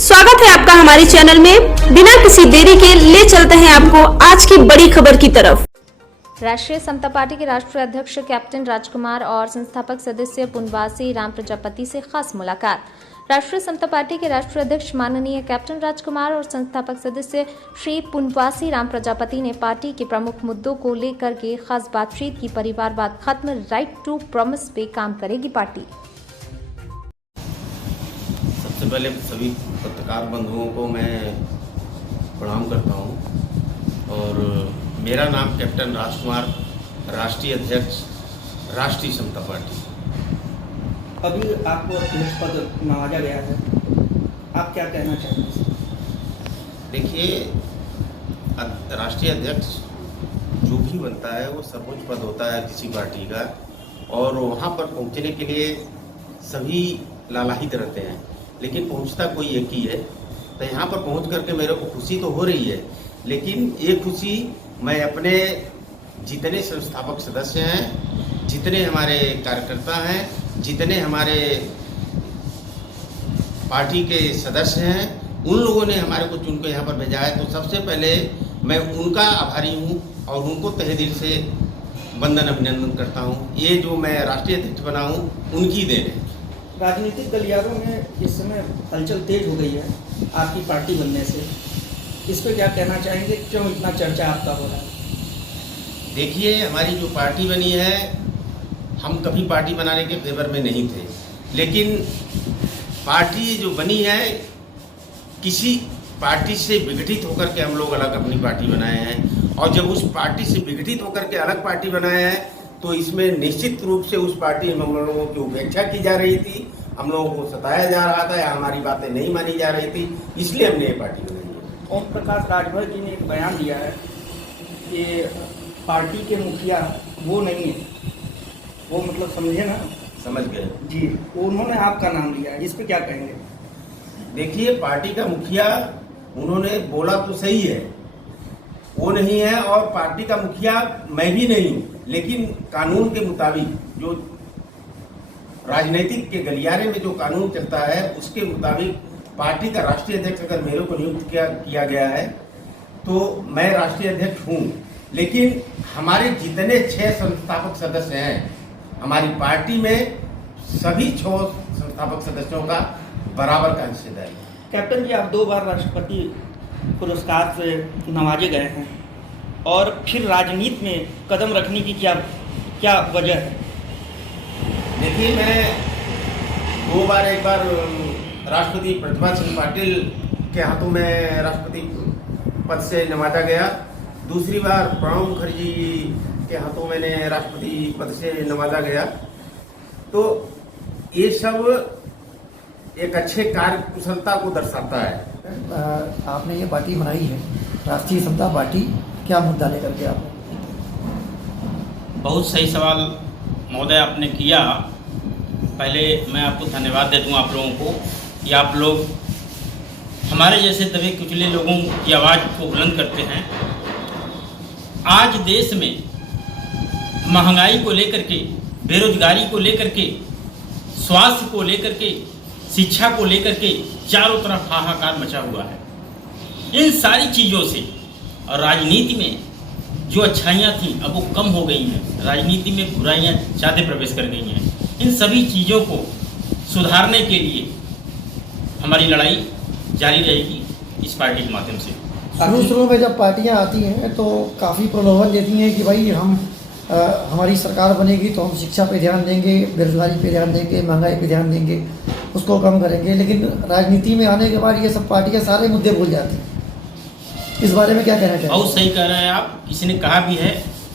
स्वागत है आपका हमारे चैनल में। बिना किसी देरी के ले चलते हैं आपको आज की बड़ी खबर की तरफ। राष्ट्रीय समता पार्टी के राष्ट्रीय अध्यक्ष कैप्टन राजकुमार और संस्थापक सदस्य पुनवासी राम प्रजापति से खास मुलाकात। राष्ट्रीय समता पार्टी के राष्ट्रीय अध्यक्ष माननीय कैप्टन राजकुमार और संस्थापक सदस्य श्री पुनवासी राम प्रजापति ने पार्टी के प्रमुख मुद्दों को लेकर के खास बातचीत की। परिवारवाद खत्म, राइट टू प्रॉमिस पे काम करेगी पार्टी। सबसे पहले सभी पत्रकार बंधुओं को मैं प्रणाम करता हूं और मेरा नाम कैप्टन राजकुमार, राष्ट्रीय अध्यक्ष राष्ट्रीय समता पार्टी। अभी आपको अध्यक्ष पद नवाजा गया है, आप क्या कहना चाहेंगे? देखिए, राष्ट्रीय अध्यक्ष जो भी बनता है वो सर्वोच्च पद होता है किसी पार्टी का, और वहाँ पर पहुँचने के लिए सभी लालायित रहते हैं, लेकिन पहुँचता कोई एक ही है। तो यहाँ पर पहुँच करके मेरे को खुशी तो हो रही है, लेकिन ये खुशी मैं अपने जितने संस्थापक सदस्य हैं, जितने हमारे कार्यकर्ता हैं, जितने हमारे पार्टी के सदस्य हैं, उन लोगों ने हमारे को चुन के यहाँ पर भेजा है, तो सबसे पहले मैं उनका आभारी हूँ और उनको तहे दिल से वंदन अभिनंदन करता हूँ। ये जो मैं राष्ट्रीय अध्यक्ष बना हूँ उनकी देन है। राजनीतिक गलियारों में इस समय हलचल तेज हो गई है आपकी पार्टी बनने से, इस पर क्या कहना चाहेंगे? क्यों इतना चर्चा आपका हो रहा है? देखिए, हमारी जो पार्टी बनी है, हम कभी पार्टी बनाने के फेवर में नहीं थे, लेकिन पार्टी जो बनी है किसी पार्टी से विघटित होकर के हम लोग अलग अपनी पार्टी बनाए हैं, और जब उस पार्टी से विघटित होकर के अलग पार्टी बनाए हैं तो इसमें निश्चित रूप से उस पार्टी में हम लोगों की उपेक्षा की जा रही थी, हम लोगों को सताया जा रहा था या हमारी बातें नहीं मानी जा रही थी, इसलिए हमने ये पार्टी बनाई है। ओम प्रकाश राजभर जी ने एक बयान दिया है कि पार्टी के मुखिया वो नहीं है, वो मतलब समझे ना? समझ गए जी, उन्होंने आपका नाम लिया है, इस पर क्या कहेंगे? देखिए, पार्टी का मुखिया उन्होंने बोला तो सही है, वो नहीं है, और पार्टी का मुखिया मैं भी नहीं हूँ, लेकिन कानून के मुताबिक जो राजनीतिक के गलियारे में जो कानून चलता है उसके मुताबिक पार्टी का राष्ट्रीय अध्यक्ष अगर मेरे को नियुक्त किया गया है तो मैं राष्ट्रीय अध्यक्ष हूँ, लेकिन हमारे जितने 6 संस्थापक सदस्य हैं हमारी पार्टी में, सभी 6 संस्थापक सदस्यों का बराबर का हिस्सेदारी है। कैप्टन जी, आप 2 बार राष्ट्रपति पुरस्कार से नवाजे गए हैं और फिर राजनीति में कदम रखने की क्या वजह है? देखिए, मैं 2 बार, एक बार राष्ट्रपति प्रतिभा सिंह पाटिल के हाथों में राष्ट्रपति पद से नवाजा गया, दूसरी बार प्रणब मुखर्जी के हाथों मैंने राष्ट्रपति पद से नवाजा गया। तो ये सब एक अच्छे कार्य कुशलता को दर्शाता है। आपने ये पार्टी बनाई है राष्ट्रीय समता पार्टी, क्या मुद्दा लेकर के आप? बहुत सही सवाल महोदय आपने किया। पहले मैं आपको धन्यवाद दे दूं आप लोगों को कि आप लोग हमारे जैसे दबे कुचले लोगों की आवाज़ को बुलंद करते हैं। आज देश में महंगाई को लेकर के, बेरोजगारी को लेकर के, स्वास्थ्य को लेकर के, शिक्षा को लेकर के चारों तरफ हाहाकार मचा हुआ है। इन सारी चीज़ों से और राजनीति में जो अच्छाइयाँ थी अब वो कम हो गई हैं, राजनीति में बुराइयाँ ज़्यादा प्रवेश कर गई हैं। इन सभी चीज़ों को सुधारने के लिए हमारी लड़ाई जारी रहेगी इस पार्टी के माध्यम से। शुरू में जब पार्टियां आती हैं तो काफ़ी प्रलोभन देती हैं कि भाई हमारी सरकार बनेगी तो हम शिक्षा पे ध्यान देंगे, बेरोजगारी पे ध्यान देंगे, महंगाई पे ध्यान देंगे, उसको कम करेंगे, लेकिन राजनीति में आने के बाद ये सब पार्टियां सारे मुद्दे भूल जाती हैं। इस बारे में क्या कहना चाहिए? बहुत सही कह रहे हैं आप। किसी ने कहा भी है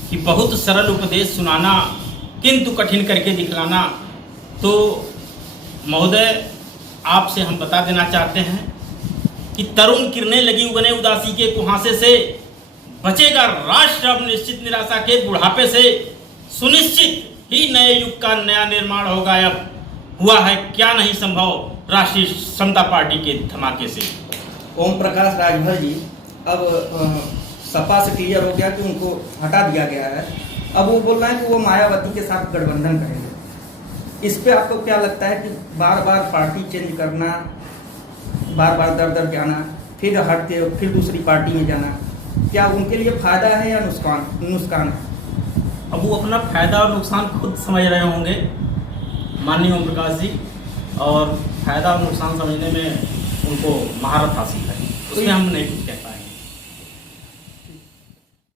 कि बहुत सरल उपदेश सुनाना किंतु कठिन करके दिखलाना। तो महोदय, आपसे हम बता देना चाहते हैं कि तरुण किरणें लगी उगने उदासी के कुहासे से, बचेगा राष्ट्र अब निश्चित निराशा के बुढ़ापे से, सुनिश्चित ही नए युग का नया निर्माण होगा। अब हुआ है क्या नहीं संभव राष्ट्रीय समता पार्टी के धमाके से। ओम प्रकाश राजभर जी, अब सपा से क्लियर हो गया कि उनको हटा दिया गया है, अब वो बोल रहे हैं कि वो मायावती के साथ गठबंधन करेंगे। इस पे आपको क्या लगता है कि बार बार पार्टी चेंज करना बार बार दर दर जाना, फिर हटते फिर दूसरी पार्टी में जाना, क्या उनके लिए फायदा है या नुकसान? अब वो अपना फायदा और नुकसान खुद समझ रहे होंगे माननीय ओम प्रकाश जी, और फायदा और नुकसान समझने में उनको महारत हासिल है, उसमें हम नहीं कुछ कहें।